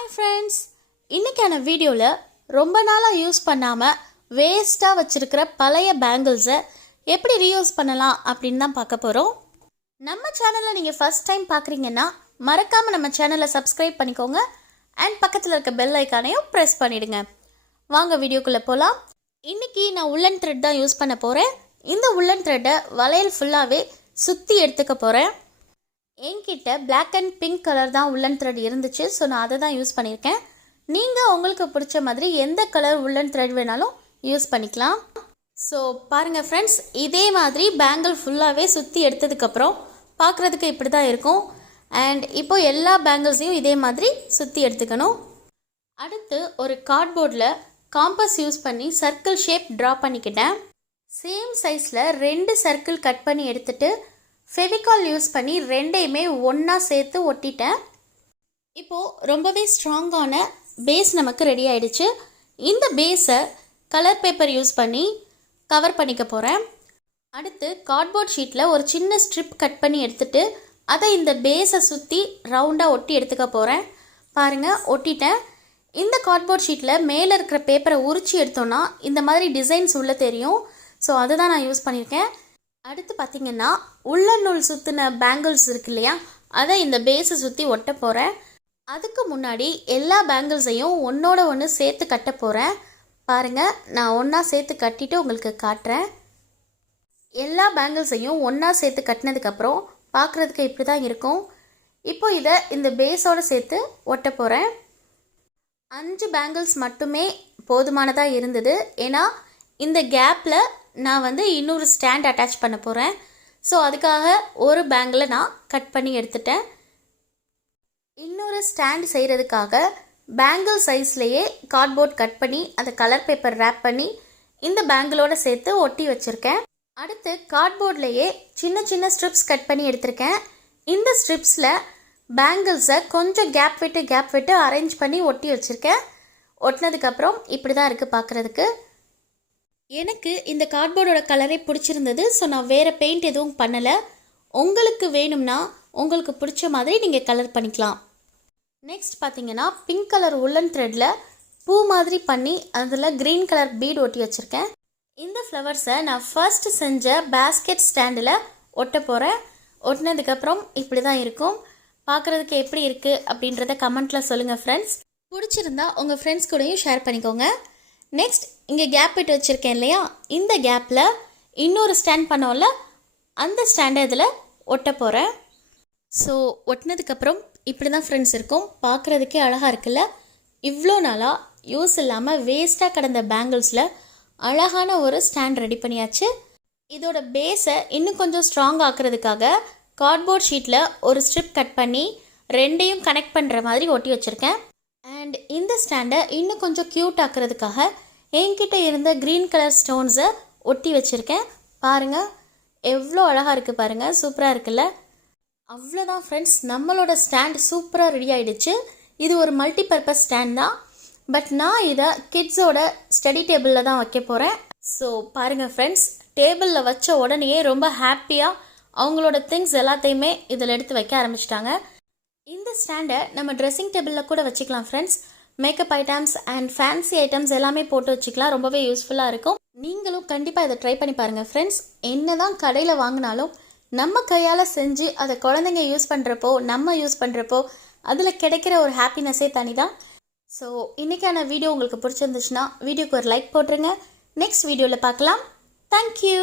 Hi friends, இன்றைக்கான வீடியோவில் ரொம்ப நாளாக யூஸ் பண்ணாமல் வேஸ்ட்டாக வச்சுருக்கிற பழைய பேங்கிள்ஸை எப்படி ரீயூஸ் பண்ணலாம் அப்படின்னு தான் பார்க்க போகிறோம். நம்ம சேனலில் நீங்கள் ஃபஸ்ட் டைம் பார்க்குறீங்கன்னா மறக்காமல் நம்ம சேனலை சப்ஸ்கிரைப் பண்ணிக்கோங்க அண்ட் பக்கத்தில் இருக்க பெல் ஐக்கானையும் ப்ரெஸ் பண்ணிவிடுங்க. வாங்க வீடியோக்குள்ளே போகலாம். இன்றைக்கி நான் உள்ளன் த்ரெட் தான் யூஸ் பண்ண போகிறேன். இந்த உள்ளன் த்ரெட்டை வளையல் ஃபுல்லாகவே சுற்றி எடுத்துக்க போகிறேன். என்கிட்ட பிளாக் அண்ட் பிங்க் கலர் தான் உள்ளன் த்ரெட் இருந்துச்சு, ஸோ நான் அதை தான் யூஸ் பண்ணியிருக்கேன். நீங்கள் உங்களுக்கு பிடிச்ச மாதிரி எந்த கலர் உள்ளன் த்ரெட் வேணாலும் யூஸ் பண்ணிக்கலாம். ஸோ பாருங்கள் ஃப்ரெண்ட்ஸ், இதே மாதிரி பேங்கிள் ஃபுல்லாகவே சுற்றி எடுத்ததுக்கப்புறம் பார்க்குறதுக்கு இப்படி தான் இருக்கும். அண்ட் இப்போது எல்லா பேங்கிள்ஸையும் இதே மாதிரி சுற்றி எடுத்துக்கணும். அடுத்து ஒரு கார்ட்போர்டில் காம்பஸ் யூஸ் பண்ணி சர்க்கிள் ஷேப் ட்ரா பண்ணிக்கிட்டேன். சேம் சைஸில் 2 சர்க்கிள் கட் பண்ணி எடுத்துகிட்டு ஃபெவிகால் யூஸ் பண்ணி ரெண்டையுமே ஒன்றா சேர்த்து ஒட்டிட்டேன். இப்போது ரொம்பவே ஸ்ட்ராங்கான பேஸ் நமக்கு ரெடி ஆகிடுச்சு. இந்த பேஸை கலர் பேப்பர் யூஸ் பண்ணி கவர் பண்ணிக்க போகிறேன். அடுத்து கார்ட்போர்ட் ஷீட்டில் ஒரு சின்ன ஸ்ட்ரிப் கட் பண்ணி எடுத்துகிட்டு அதை இந்த பேஸை சுற்றி ரவுண்டாக ஒட்டி எடுத்துக்க போகிறேன். பாருங்கள், ஒட்டிட்டேன். இந்த கார்ட்போர்ட் ஷீட்டில் மேலே இருக்கிற பேப்பரை உரிச்சு எடுத்தோன்னா இந்த மாதிரி டிசைன்ஸ் உள்ளே தெரியும். ஸோ அதை தான் நான் யூஸ் பண்ணியிருக்கேன். அடுத்து பார்த்திங்கன்னா உள்ளன் நூல் சுற்றின பேங்கிள்ஸ் இருக்கு இல்லையா, அதை இந்த பேஸை சுற்றி ஒட்ட போகிறேன். அதுக்கு முன்னாடி எல்லா பேங்கிள்ஸையும் ஒன்றோட ஒன்று சேர்த்து கட்ட போகிறேன். பாருங்கள், நான் ஒன்றா சேர்த்து கட்டிட்டு உங்களுக்கு காட்டுறேன். எல்லா பேங்கிள்ஸையும் ஒன்றா சேர்த்து கட்டினதுக்கப்புறம் பார்க்குறதுக்கு இப்படி தான் இருக்கும். இப்போ இதை இந்த பேஸோடு சேர்த்து ஒட்ட போகிறேன். 5 பேங்கிள்ஸ் மட்டுமே போதுமானதாக இருந்தது. ஏன்னா இந்த கேப்பில் நான் இன்னொரு ஸ்டாண்ட் அட்டாச் பண்ண போகிறேன். ஸோ அதுக்காக ஒரு பேங்கிளை நான் கட் பண்ணி எடுத்துட்டேன். இன்னொரு ஸ்டாண்ட் செய்கிறதுக்காக பேங்கிள் சைஸ்லேயே கார்ட்போர்ட் கட் பண்ணி அதை கலர் பேப்பர் ரேப் பண்ணி இந்த பேங்கிளோடு சேர்த்து ஒட்டி வச்சுருக்கேன். அடுத்து கார்ட்போர்ட்லேயே சின்ன சின்ன ஸ்ட்ரிப்ஸ் கட் பண்ணி எடுத்திருக்கேன். இந்த ஸ்ட்ரிப்ஸில் பேங்கிள்ஸை கொஞ்சம் கேப் விட்டு அரேஞ்ச் பண்ணி ஒட்டி வச்சுருக்கேன். ஒட்டினதுக்கப்புறம் இப்படி தான் இருக்குது பார்க்குறதுக்கு. எனக்கு இந்த கார்ட்போர்டோட கலரே பிடிச்சிருந்தது. ஸோ நான் வேறு பெயிண்ட் எதுவும் பண்ணலை. உங்களுக்கு வேணும்னா உங்களுக்கு பிடிச்ச மாதிரி நீங்கள் கலர் பண்ணிக்கலாம். நெக்ஸ்ட் பார்த்தீங்கன்னா பிங்க் கலர் உள்ளன் த்ரெட்டில் பூ மாதிரி பண்ணி அதில் க்ரீன் கலர் பீட் ஒட்டி வச்சுருக்கேன். இந்த ஃப்ளவர்ஸை நான் ஃபர்ஸ்ட் செஞ்ச பேஸ்கெட் ஸ்டாண்டில் ஒட்ட போகிறேன். ஒட்டினதுக்கப்புறம் இப்படி தான் இருக்கும். பார்க்குறதுக்கு எப்படி இருக்குது அப்படின்றத கமெண்ட்டில் சொல்லுங்கள் ஃப்ரெண்ட்ஸ். பிடிச்சிருந்தா உங்கள் ஃப்ரெண்ட்ஸ் கூடயும் ஷேர் பண்ணிக்கோங்க. நெக்ஸ்ட் இங்கே கேப் விட்டு வச்சுருக்கேன் இல்லையா, இந்த கேப்பில் இன்னொரு ஸ்டாண்ட் பண்ணோம்ல, அந்த ஸ்டாண்டை இதில் ஒட்ட போகிறேன். ஸோ ஒட்டினதுக்கப்புறம் இப்படி தான் ஃப்ரெண்ட்ஸ் இருக்கும். பார்க்குறதுக்கே அழகாக இருக்குல்ல. இவ்வளோ நாளாக யூஸ் இல்லாமல் வேஸ்ட்டாக கிடந்த பேங்கிள்ஸில் அழகான ஒரு ஸ்டாண்ட் ரெடி பண்ணியாச்சு. இதோட பேஸை இன்னும் கொஞ்சம் ஸ்ட்ராங் ஆக்குறதுக்காக கார்ட்போர்ட் ஷீட்டில் ஒரு ஸ்ட்ரிப் கட் பண்ணி ரெண்டையும் கனெக்ட் பண்ணுற மாதிரி ஒட்டி வச்சுருக்கேன். அண்ட் இந்த ஸ்டாண்டை இன்னும் கொஞ்சம் க்யூட் ஆக்குறதுக்காக என்கிட்ட இருந்த க்ரீன் கலர் ஸ்டோன்ஸை ஒட்டி வச்சுருக்கேன். பாருங்கள், எவ்வளோ அழகாக இருக்குது பாருங்கள், சூப்பராக இருக்குல்ல. அவ்வளோதான் ஃப்ரெண்ட்ஸ், நம்மளோட ஸ்டாண்ட் சூப்பராக ரெடி ஆகிடுச்சு. இது ஒரு மல்டி பர்பஸ் ஸ்டாண்ட் தான். பட் நான் இதை கிட்ஸோட ஸ்டடி டேபிளில் தான் வைக்க போகிறேன். ஸோ பாருங்கள் ஃப்ரெண்ட்ஸ், டேபிளில் வச்ச உடனேயே ரொம்ப ஹாப்பியாக அவங்களோட திங்ஸ் எல்லாத்தையுமே இதில் எடுத்து வைக்க ஆரம்பிச்சிட்டாங்க. இந்த ஸ்டாண்டை நம்ம ட்ரெஸ்ஸிங் டேபிளில் கூட வச்சுக்கலாம் friends. Makeup items and fancy items எல்லாமே போட்டு வச்சுக்கலாம். ரொம்பவே யூஸ்ஃபுல்லாக இருக்கும். நீங்களும் கண்டிப்பாக இதை ட்ரை பண்ணி பாருங்கள் ஃப்ரெண்ட்ஸ். என்ன தான் கடையில் வாங்கினாலும் நம்ம கையால் செஞ்சு அதை குழந்தைங்க யூஸ் பண்ணுறப்போ, நம்ம யூஸ் பண்ணுறப்போ அதில் கிடைக்கிற ஒரு ஹாப்பினஸ்ஸே தனி தான். ஸோ இன்றைக்கான வீடியோ உங்களுக்கு பிடிச்சிருந்துச்சுன்னா வீடியோக்கு ஒரு லைக் போட்டுருங்க. நெக்ஸ்ட் வீடியோவில் பார்க்கலாம். தேங்க்யூ.